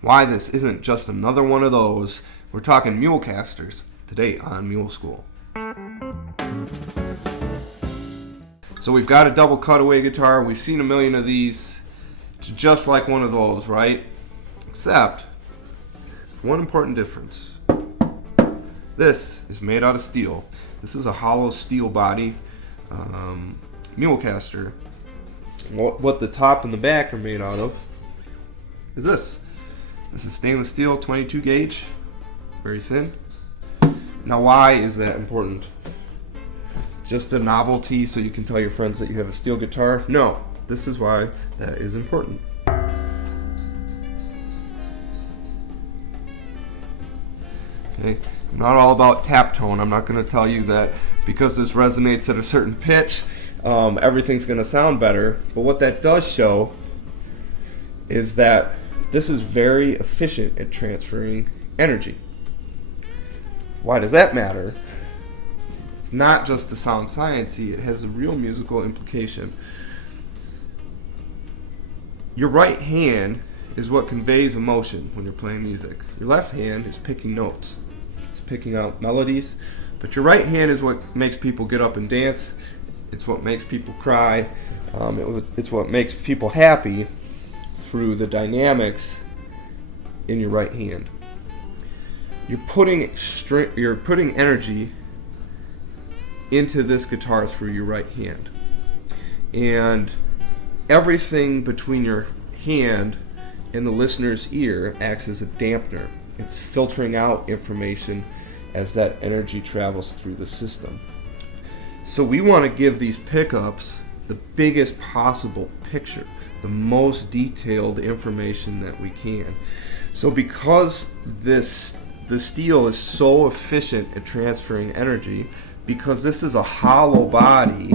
why this isn't just another one of those. We're talking Mulecasters today on Mule School. So we've got a double cutaway guitar. We've seen a million of these. It's just like one of those, right? Except one important difference. This is made out of steel. This is a hollow steel body Mulecaster. What the top and the back are made out of is this. This is stainless steel, 22 gauge, very thin. Now, why is that important? Just a novelty so you can tell your friends that you have a steel guitar? No, this is why that is important. Okay, I'm not all about tap tone. I'm not going to tell you that because this resonates at a certain pitch, everything's going to sound better. But what that does show is that this is very efficient at transferring energy. Why does that matter? It's not just a sound sciencey, it has a real musical implication. Your right hand is what conveys emotion when you're playing music. Your left hand is picking notes. It's picking out melodies. But your right hand is what makes people get up and dance. It's what makes people cry. It's what makes people happy through the dynamics in your right hand. You're putting energy into this guitar through your right hand. And everything between your hand and the listener's ear acts as a dampener. It's filtering out information as that energy travels through the system. So we want to give these pickups the biggest possible picture, the most detailed information that we can. So because the steel is so efficient at transferring energy, because this is a hollow body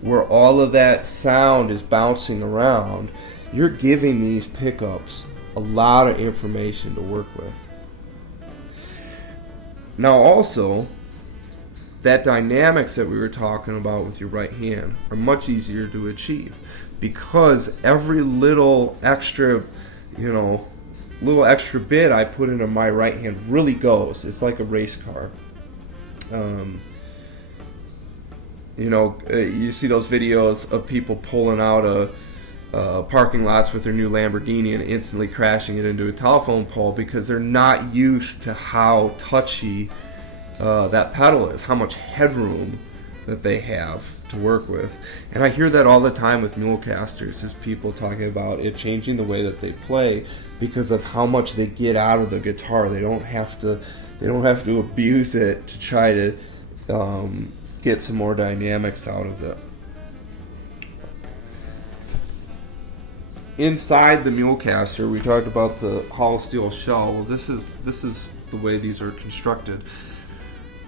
where all of that sound is bouncing around, you're giving these pickups a lot of information to work with. Now also, that dynamics that we were talking about with your right hand are much easier to achieve because every little extra bit I put into my right hand really goes. It's like a race car. You see those videos of people pulling out parking lots with their new Lamborghini and instantly crashing it into a telephone pole because they're not used to how touchy that pedal is, how much headroom that they have to work with. And I hear that all the time with Mulecasters, is people talking about it changing the way that they play because of how much they get out of the guitar. They don't have to abuse it to try to get some more dynamics out of it. Inside the Mulecaster, we talked about the hollow steel shell. Well, this is the way these are constructed.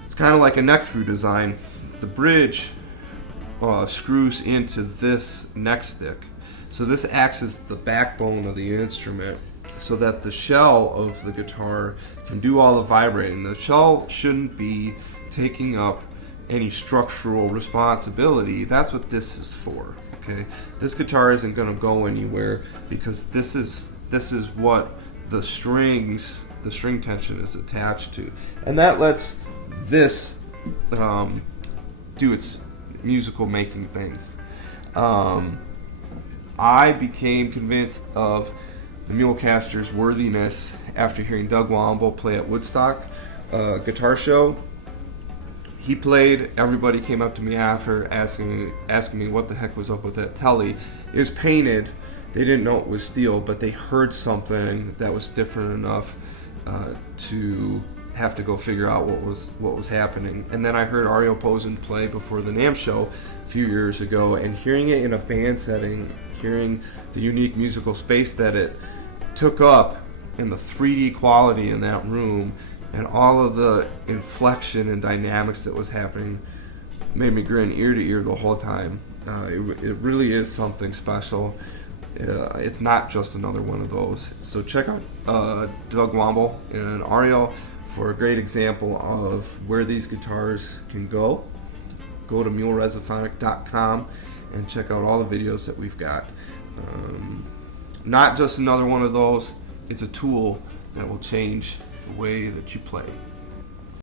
It's kind of like a neck through design. The bridge screws into this neck stick. So this acts as the backbone of the instrument so that the shell of the guitar can do all the vibrating. The shell shouldn't be taking up any structural responsibility. That's what this is for. Okay, this guitar isn't going to go anywhere because this is what the string tension is attached to, and that lets this do its musical making things. I became convinced of the Mulecaster's worthiness after hearing Doug Womble play at Woodstock guitar show. He played, everybody came up to me after asking me what the heck was up with that telly. It was painted, they didn't know it was steel, but they heard something that was different enough to have to go figure out what was happening. And then I heard Ario Posen play before the NAMM show a few years ago, and hearing it in a band setting, hearing the unique musical space that it took up and the 3D quality in that room, and all of the inflection and dynamics that was happening made me grin ear to ear the whole time. It really is something special. It's not just another one of those. So check out Doug Womble and Ario for a great example of where these guitars can go. Go to muleresophonic.com and check out all the videos that we've got. Not just another one of those, It's a tool that will change the way that you play.